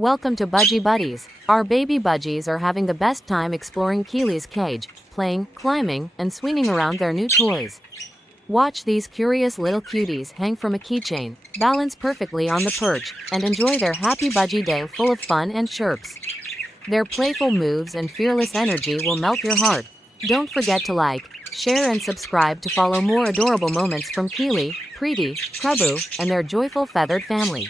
Welcome to Budgie Buddies. Our baby Budgies are having the best time exploring Kili's cage, playing, climbing, and swinging around their new toys. Watch these curious little cuties hang from a keychain, balance perfectly on the perch, and enjoy their happy Budgie day full of fun and chirps. Their playful moves and fearless energy will melt your heart. Don't forget to like, share and subscribe to follow more adorable moments from Kili, Preeti, Prabhu, and their joyful feathered family.